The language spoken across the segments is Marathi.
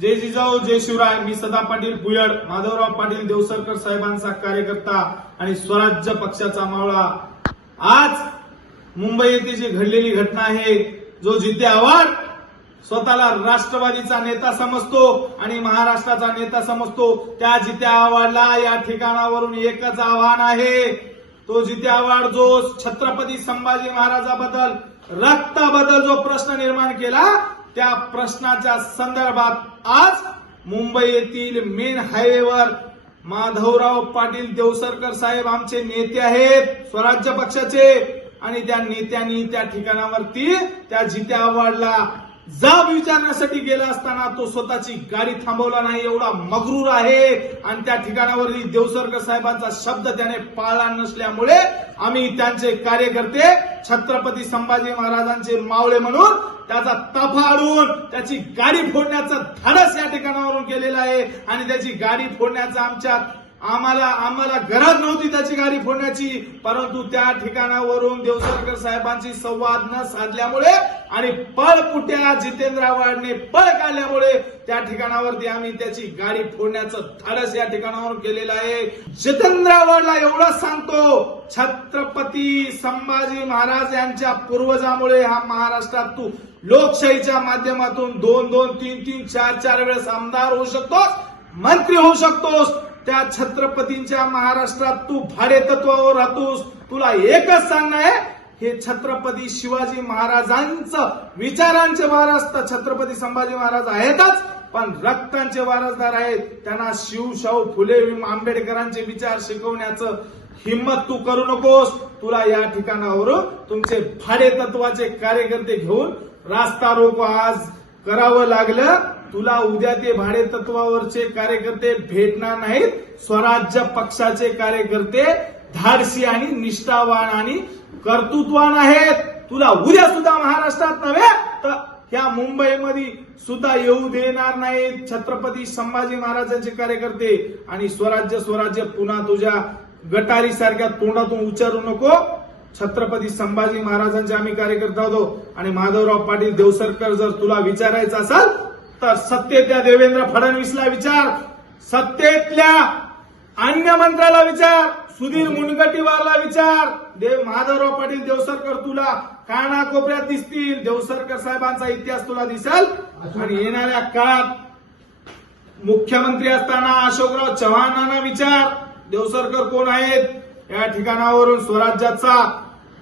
जय जिजाऊ जय शिवराय. मी सदा पाटील भुयड माधवराव पाटील देवसरकर साहेबांचा कार्यकर्ता आणि स्वराज्य पक्षाचा मावळा. आज मुंबई येथे जी घडलेली घटना आहे जो जिथे आव्हाड स्वतःला राष्ट्रवादीचा नेता समजतो आणि महाराष्ट्राचा नेता समजतो. त्या जिथे आव्हाडला या ठिकाणावरून एकच आव्हान आहे. तो जिथे आव्हाड जो छत्रपती संभाजी महाराजाबद्दल रक्ताबद्दल जो प्रश्न निर्माण केला त्या प्रश्नाच्या संदर्भात आज मुंबई येथील मेन हायवेवर माधवराव पाटील देवसरकर साहेब आमचे नेते आहेत स्वराज्य पक्षाचे. आणि त्या नेत्यांनी त्या ठिकाणावरती त्या जिथे आवडला जाब विचारण्यासाठी गेला असताना तो स्वतःची गाडी थांबवला नाही एवढा मगरूर आहे. आणि त्या ठिकाणावरील देवसरकर साहेबांचा शब्द त्याने पाळला नसल्यामुळे आम्ही त्यांचे कार्यकर्ते छत्रपती संभाजी महाराजांचे मावळे म्हणून त्याचा ताफा अडवून त्याची गाडी फोडण्याचं धाडस या ठिकाणावरून केलेलं आहे. आणि त्याची गाडी फोडण्याचं आमच्या आम्हाला आम्हाला गरज नव्हती त्याची गाडी फोडण्याची परंतु त्या ठिकाणावरून देवसरकर साहेबांची संवाद न साधल्यामुळे आणि पळपुट्या जितेंद्र आव्हाडने पळ काढल्यामुळे त्या ठिकाणावरती आम्ही त्याची गाडी फोडण्याचं धाडस या ठिकाणावरून केलेलं आहे. जितेंद्र आव्हाडला एवढंच सांगतो छत्रपती संभाजी महाराज यांच्या पूर्वजामुळे हा महाराष्ट्रात तू लोकशाहीच्या माध्यमातून दोन दोन तीन तीन चार चार वेळेस आमदार होऊ शकतोस मंत्री होऊ शकतोस त्या छत्रपतींच्या महाराष्ट्रात तू भाडे तत्वावर राहतोस. तुला एकच सांगणं आहे हे छत्रपती शिवाजी महाराजांचं विचारांचे महाराष्ट्र छत्रपती संभाजी महाराज आहेतच पण रक्तांचे वारसदार आहेत. त्यांना शिवशाहू फुले आंबेडकरांचे विचार शिकवण्याचं हिंमत तू करू नकोस. तुला या ठिकाणावरून तुमचे भाडे तत्वाचे कार्यकर्ते घेऊन रास्ता रोको आज करावं लागलं. तुला उद्या ते भाडे तत्वावरचे कार्यकर्ते भेटणार नाहीत. स्वराज्य पक्षाचे कार्यकर्ते धाडसी आणि निष्ठावान आणि कर्तृत्वान आहेत. तुला उद्या सुद्धा महाराष्ट्रात नव्हे तर ह्या मुंबईमध्ये सुद्धा येऊ देणार नाहीत. छत्रपती संभाजी महाराजांचे कार्यकर्ते आणि स्वराज्य स्वराज्य पुन्हा तुझ्या गटारी सारख्या तोंडातून उच्चारू नको. छत्रपती संभाजी महाराजांचे आम्ही कार्यकर्ता होतो. आणि माधवराव पाटील देवसरकर जर तुला विचारायचं असेल तर सत्तेतल्या देवेंद्र फडणवीसला विचार सत्तेतल्या अन्य मंत्र्याला विचार सुधीर मुनगटीवारला विचार. देव माधवराव पाटील देवसरकर तुला कानाकोपऱ्यात दिसतील. देवसरकर साहेबांचा इतिहास तुला दिसेल. आणि येणाऱ्या काळात मुख्यमंत्री असताना अशोकराव चव्हाणांना विचार. देवसरकर कोण आहेत? या ठिकाणावरून स्वराज्याचा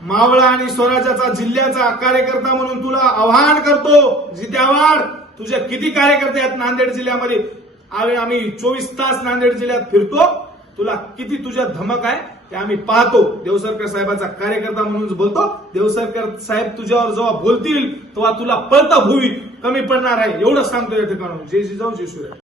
मावळा आणि स्वराज्याचा जिल्ह्याचा कार्यकर्ता म्हणून तुला आवाहन करतो. जित्यावाड तुझ्या तुझे किती कार्यकर्ते आहेत नांदेड जिल्ह्यामध्ये? आम्ही आम्ही चोवीस तास नांदेड जिल्ह्यात फिरतो. तुला किती तुझ्या धमक आहे ते आम्ही पाहतो. देवसरकर साहेबाचा कार्यकर्ता म्हणून बोलतो. देवसरकर साहेब तुझ्यावर जेव्हा बोलतील तेव्हा तुला पळता भूवी. कमी पडणार आहे. एवढं सांगतो या ठिकाणी जय जिजाऊ जय शिवराय